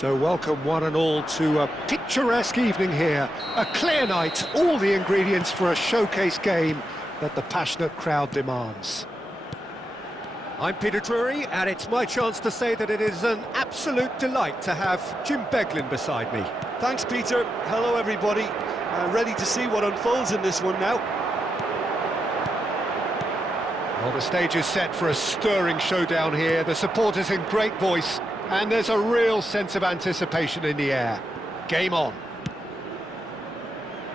So welcome one and all to a picturesque evening here. A clear night, all the ingredients for a showcase game that the passionate crowd demands. I'm Peter Drury, and it's my chance to say that it is an absolute delight to have Jim Beglin beside me. Thanks, Peter. Hello, everybody. Ready to see what unfolds in this one now. Well, the stage is set for a stirring showdown here. The supporters in great voice, and there's a real sense of anticipation in the air. Game on.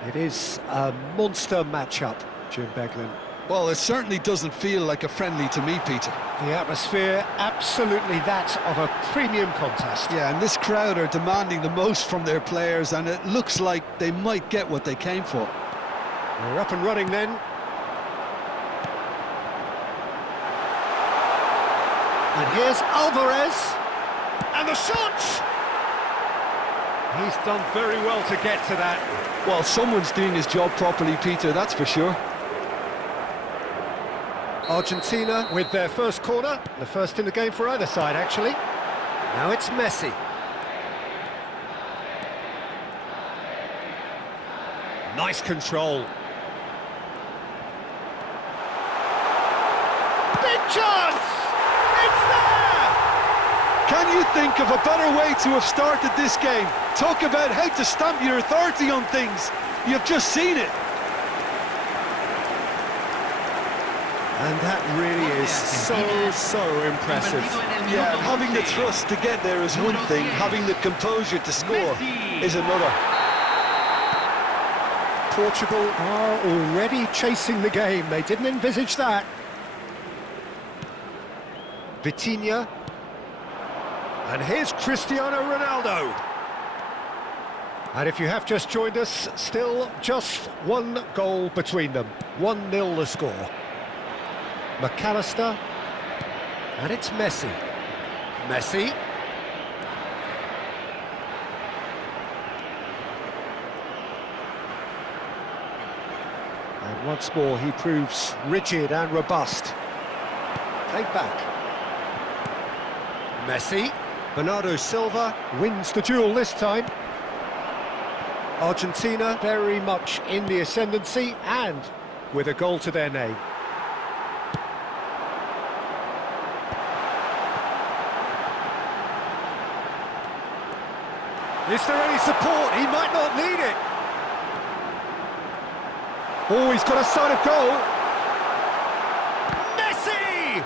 It is a monster matchup, Jim Beglin. Well, it certainly doesn't feel like a friendly to me, Peter. The atmosphere, absolutely that of a premium contest. Yeah, and this crowd are demanding the most from their players, and it looks like they might get what they came for. We're up and running then. And here's Alvarez. And the shot! He's done very well to get to that. Well, someone's doing his job properly, Peter, that's for sure. Argentina with their first corner, the first in the game for either side, actually. Now it's Messi. Nice control. Big chance! It's there! Can you think of a better way to have started this game? Talk about how to stamp your authority on things. You've just seen it. And that really is so impressive. Yeah, having the trust to get there is one thing, having the composure to score is another. Portugal are already chasing the game. They didn't envisage that. Vitinha. And here's Cristiano Ronaldo. And if you have just joined us, still just one goal between them. 1-0 the score. McAllister, and it's Messi. Messi. And once more he proves rigid and robust. Played back. Messi. Bernardo Silva wins the duel this time. Argentina very much in the ascendancy and with a goal to their name. Is there any support? He might not need it. Oh, he's got a sight of goal. Messi!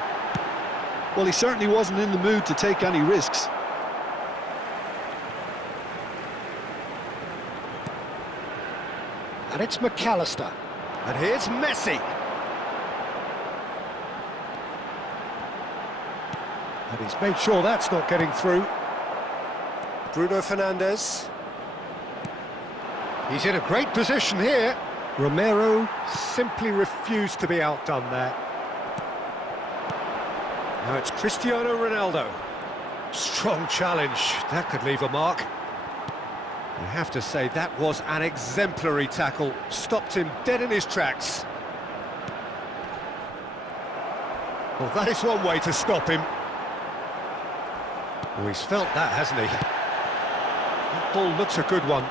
Well, he certainly wasn't in the mood to take any risks. And it's McAllister. And here's Messi. And he's made sure that's not getting through. Bruno Fernandes. He's in a great position here. Romero simply refused to be outdone there. Now it's Cristiano Ronaldo. Strong challenge. That could leave a mark. I have to say, that was an exemplary tackle. Stopped him dead in his tracks. Well, that is one way to stop him. Oh, he's felt that, hasn't he? That ball looks a good one.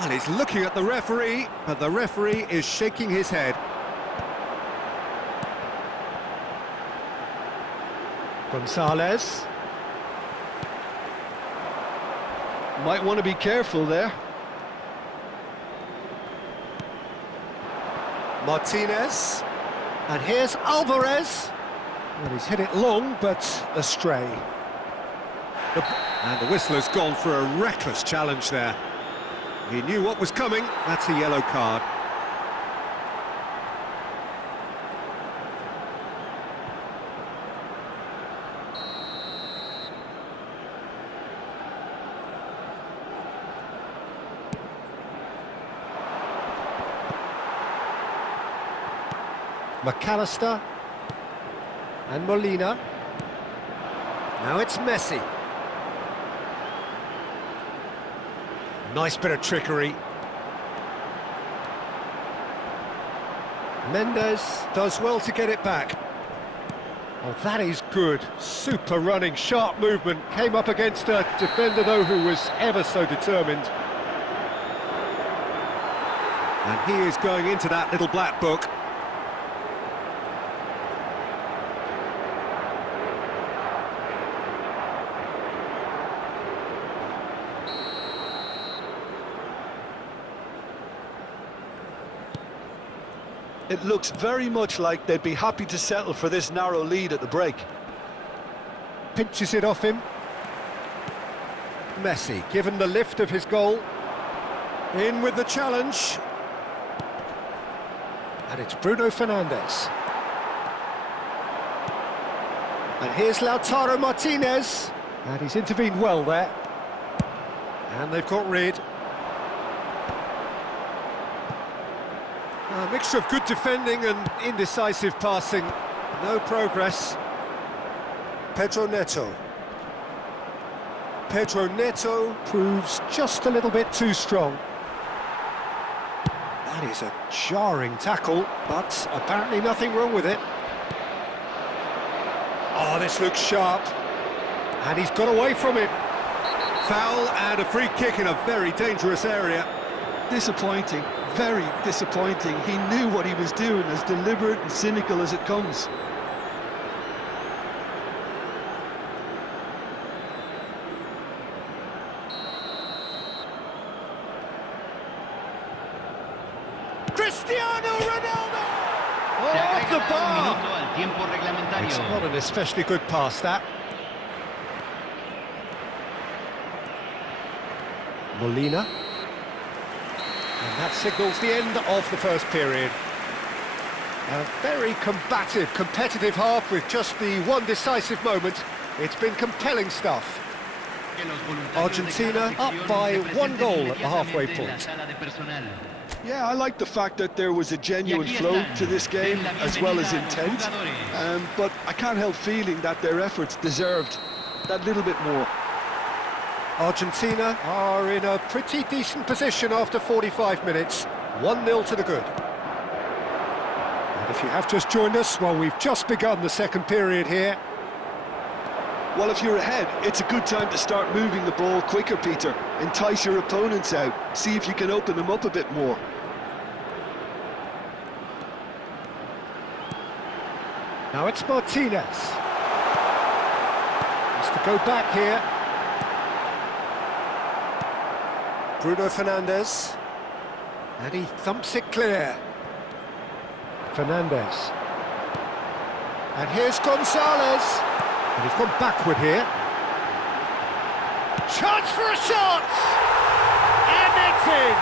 Well, he's looking at the referee, but the referee is shaking his head. Gonzalez. Might want to be careful there. Martinez. And here's Alvarez. Well, he's hit it long, but astray. And the whistle has gone for a reckless challenge there. He knew what was coming. That's a yellow card. McAllister. And Molina. Now it's Messi. Nice bit of trickery. Mendes does well to get it back. Oh, that is good. Super running, sharp movement. Came up against a defender, though, who was ever so determined. And he is going into that little black book. It looks very much like they'd be happy to settle for this narrow lead at the break. Pinches it off him. Messi, given the lift of his goal. In with the challenge. And it's Bruno Fernandes. And here's Lautaro Martinez. And he's intervened well there. And they've got rid. A mixture of good defending and indecisive passing. No progress. Pedro Neto. Pedro Neto proves just a little bit too strong. That is a jarring tackle, but apparently nothing wrong with it. Oh, this looks sharp. And he's got away from it. Foul and a free kick in a very dangerous area. Disappointing, very disappointing. He knew what he was doing, as deliberate and cynical as it comes. Cristiano Ronaldo! Oh, off the bar! It's not an especially good pass, that. Molina. And that signals the end of the first period. A very combative, competitive half with just the one decisive moment. It's been compelling stuff. Argentina up by 1 goal at the halfway point. Yeah, I like the fact that there was a genuine flow to this game, as well as intent. But I can't help feeling that their efforts deserved that little bit more. Argentina are in a pretty decent position after 45 minutes. 1-0 to the good. And if you have just joined us, well, we've just begun the second period here. Well, if you're ahead, it's a good time to start moving the ball quicker, Peter. Entice your opponents out. See if you can open them up a bit more. Now it's Martinez. Has to go back here. Bruno Fernandes. And he thumps it clear. Fernandes. And here's Gonzalez. And he's gone backward here. Chance for a shot! And it's in!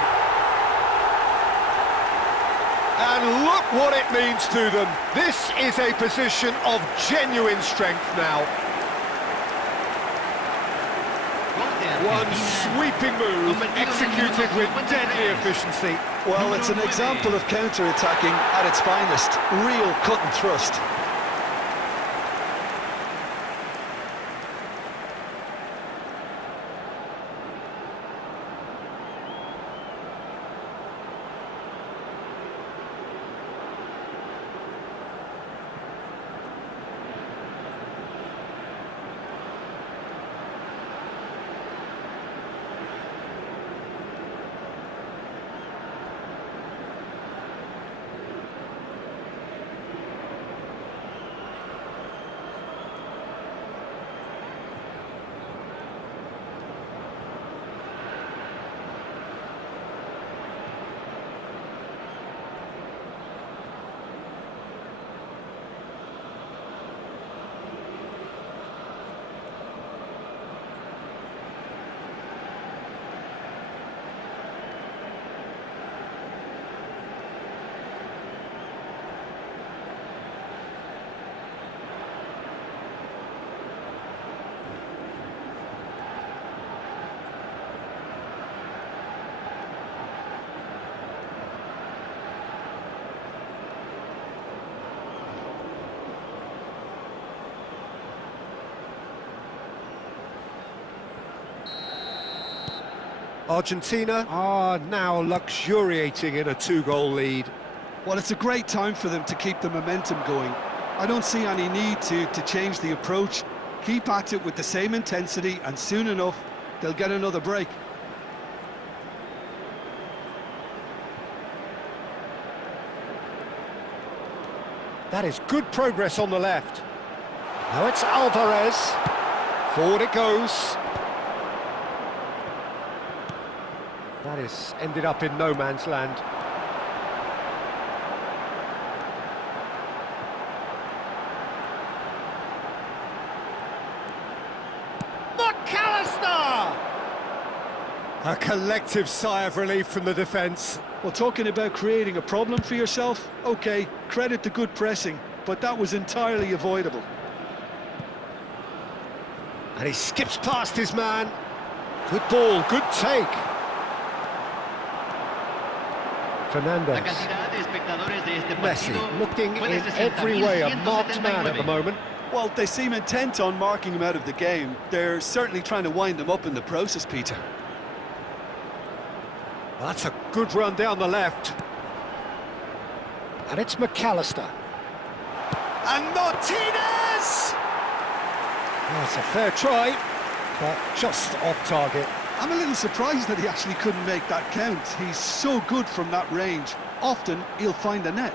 And look what it means to them. This is a position of genuine strength now. One sweeping move, executed with deadly efficiency. Well, it's an example of counter-attacking at its finest. Real cut and thrust. Argentina are now luxuriating in a 2-goal lead. Well, it's a great time for them to keep the momentum going. I don't see any need to change the approach. Keep at it with the same intensity, and soon enough, they'll get another break. That is good progress on the left. Now it's Alvarez. Forward it goes. That is ended up in no man's land. McAllister! A collective sigh of relief from the defence. Well, talking about creating a problem for yourself, okay, credit the good pressing, but that was entirely avoidable. And he skips past his man. Good ball, good take. Fernandez. Messi looking in every way a marked man at the moment. Well, they seem intent on marking him out of the game. They're certainly trying to wind him up in the process, Peter. Well, that's a good run down the left. And it's McAllister. And Martinez! That's a fair try, but just off target. I'm a little surprised that he actually couldn't make that count. He's so good from that range. Often, he'll find the net.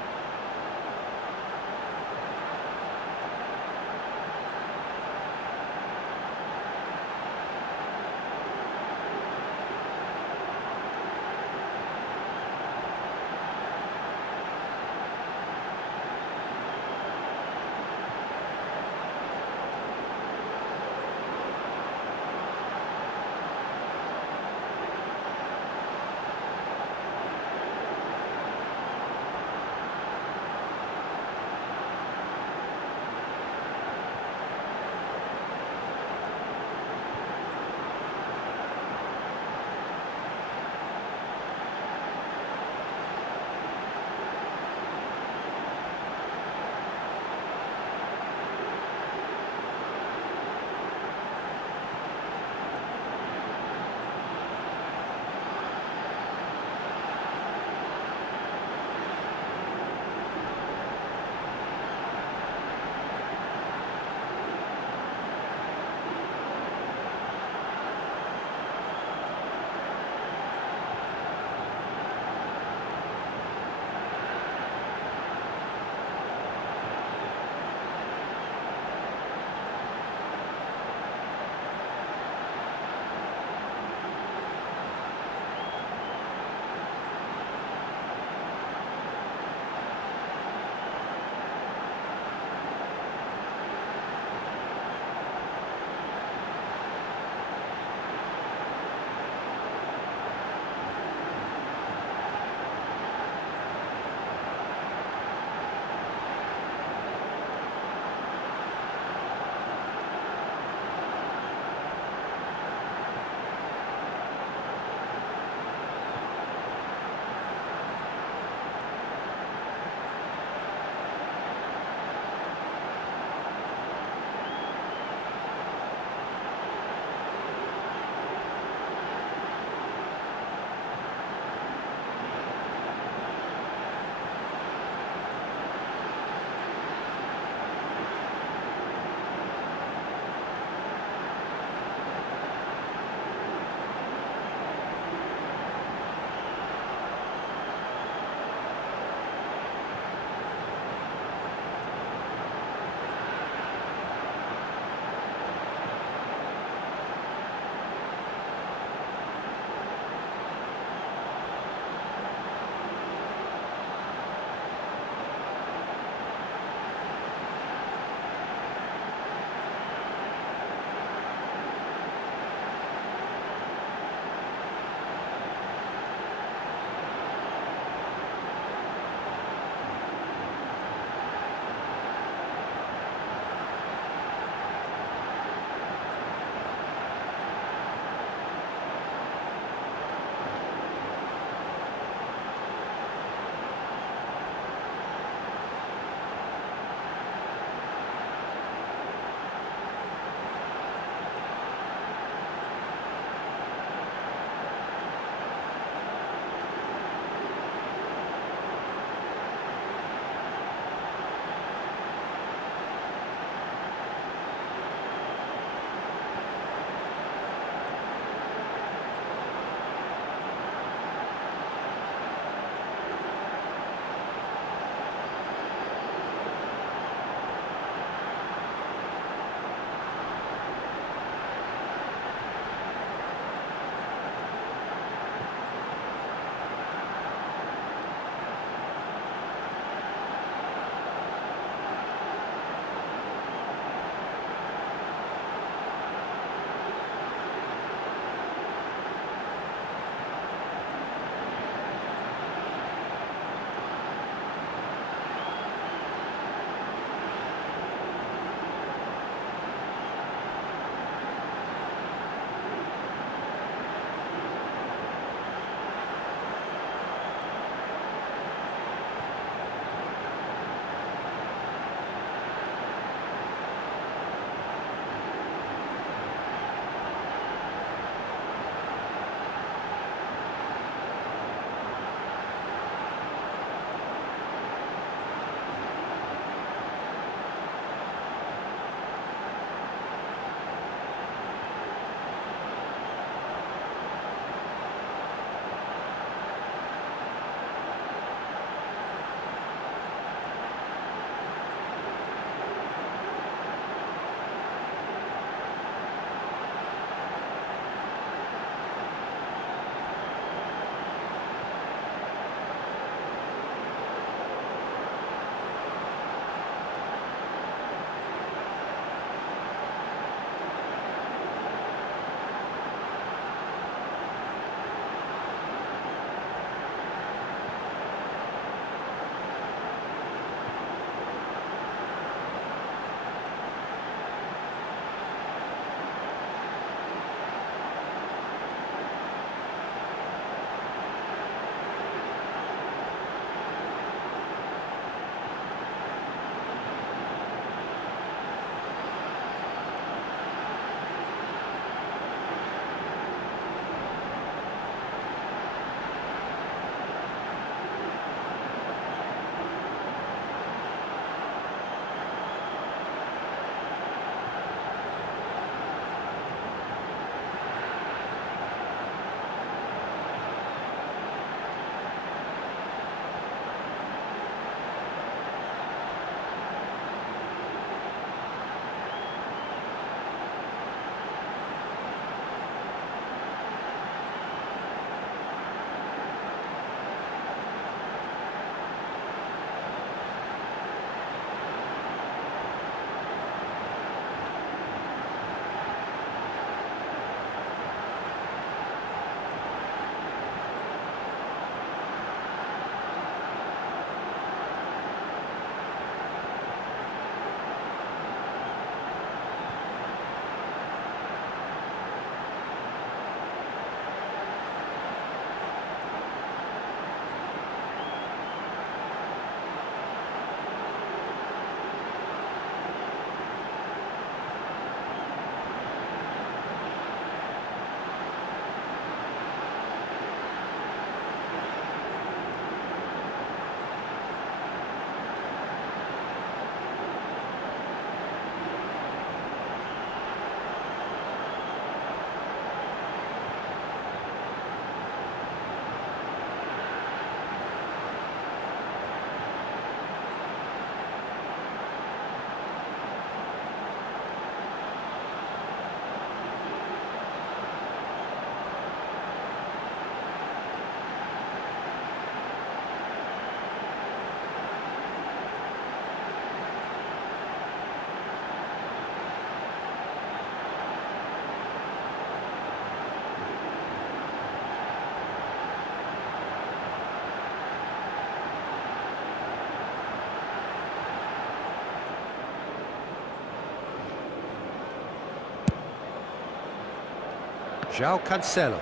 João Cancelo.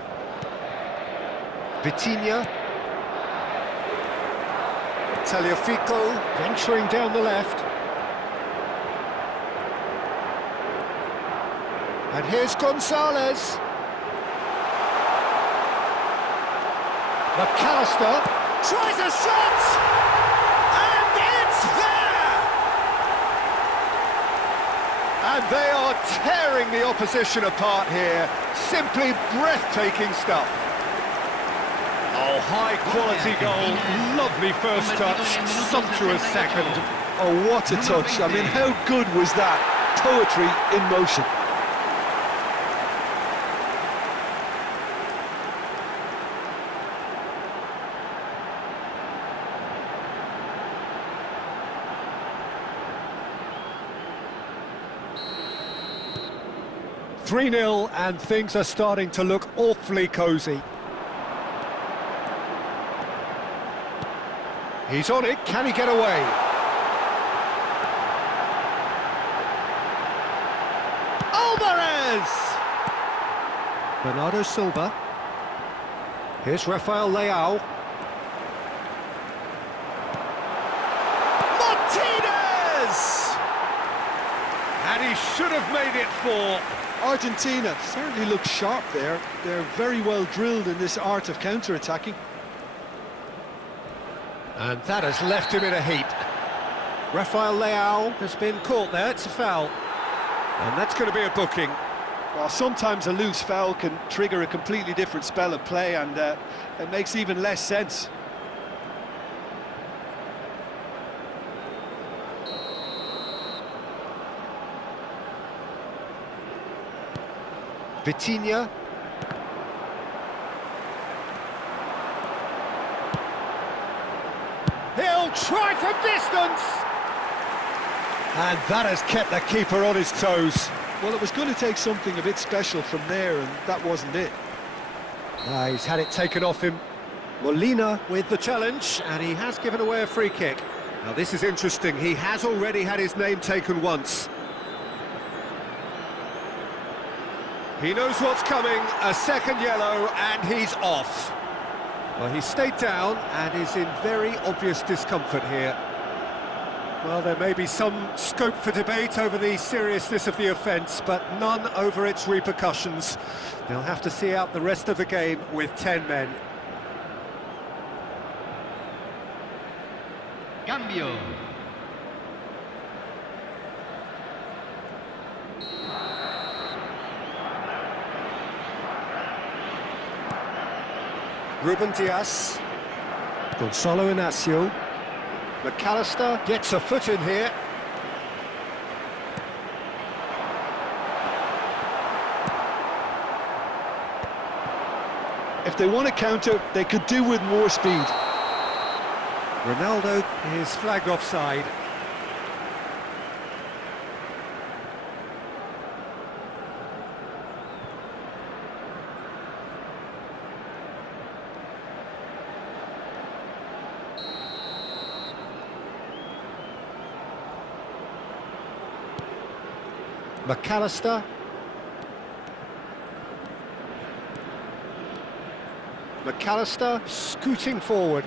Vitinha. Tagliafico venturing down the left. And here's Gonzalez. McAllister tries a shot! And it's there! And they are tearing the opposition apart here. Simply breathtaking stuff. Oh, high-quality goal. Lovely first touch, sumptuous second. Oh, what a touch. I mean, how good was that? Poetry in motion. "3-0 and things are starting to look awfully cosy. He's on it, can he get away? Alvarez! Bernardo Silva. Here's Rafael Leao. Martinez! And he should have made it 4. Argentina certainly looks sharp there. They're very well drilled in this art of counter-attacking. And that has left him in a heap. Rafael Leao has been caught there, it's a foul. And that's going to be a booking. Well, sometimes a loose foul can trigger a completely different spell of play, and it makes even less sense. Vitinha. He'll try from distance! And that has kept the keeper on his toes. Well, it was going to take something a bit special from there, and that wasn't it. He's had it taken off him. Molina with the challenge, and he has given away a free kick. Now this is interesting, he has already had his name taken once. He knows what's coming, a second yellow, and he's off. Well, he stayed down and is in very obvious discomfort here. Well, there may be some scope for debate over the seriousness of the offence, but none over its repercussions. They'll have to see out the rest of the game with 10 men. Cambio. Ruben Dias. Gonzalo Inacio. McAllister gets a foot in here. If they want to counter, they could do with more speed. Ronaldo is flagged offside. McAllister. McAllister scooting forward.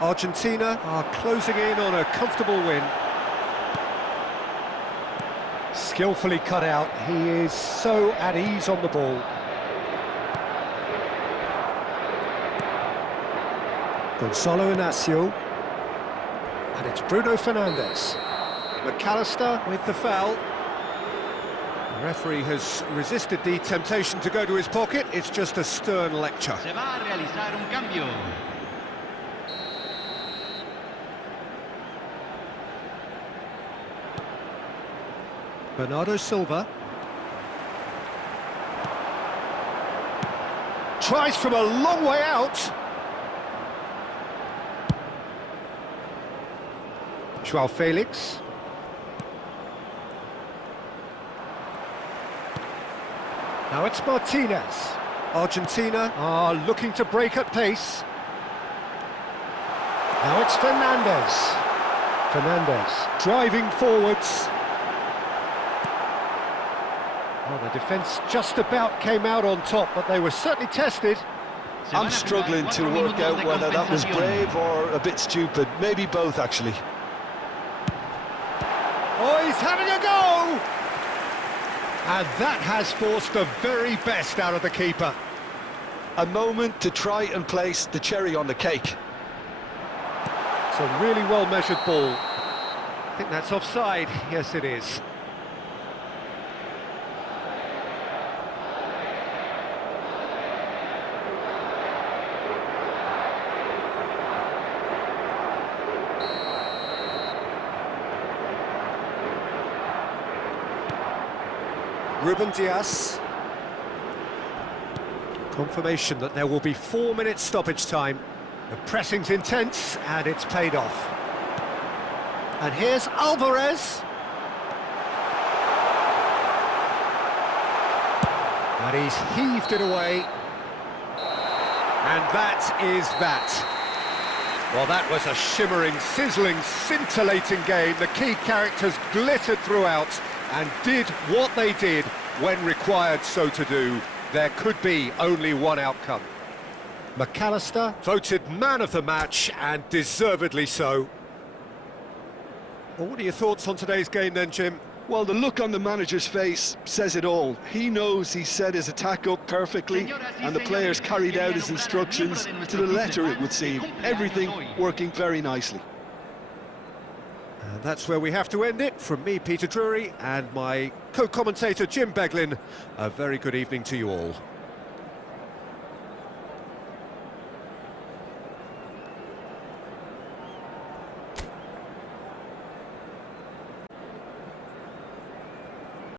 Argentina are closing in on a comfortable win. Skillfully cut out, he is so at ease on the ball. Gonzalo Inacio. And it's Bruno Fernandes. McAllister with the foul. The referee has resisted the temptation to go to his pocket. It's just a stern lecture. Se va a realizar un cambio. Bernardo Silva. Tries from a long way out. João Felix. Now it's Martinez. Argentina are looking to break at pace. Now it's Fernandes. Fernandez driving forwards. Well, the defence just about came out on top, but they were certainly tested. I'm struggling to work out whether that was brave or a bit stupid. Maybe both, actually. Oh, he's having a go! And that has forced the very best out of the keeper. A moment to try and place the cherry on the cake. It's a really well-measured ball. I think that's offside. Yes, it is. Ruben Dias. Confirmation that there will be 4 minutes stoppage time. The pressing's intense and it's paid off. And here's Alvarez. And he's heaved it away. And that is that. Well, that was a shimmering, sizzling, scintillating game. The key characters glittered throughout and did what they did when required so to do. There could be only one outcome. McAllister voted man of the match, and deservedly so. Well, what are your thoughts on today's game then, Jim? Well, the look on the manager's face says it all. He knows he set his attack up perfectly, and the players carried out his instructions to the letter, it would seem. Everything working very nicely. And that's where we have to end it. From me, Peter Drury, and my co-commentator, Jim Beglin, a very good evening to you all.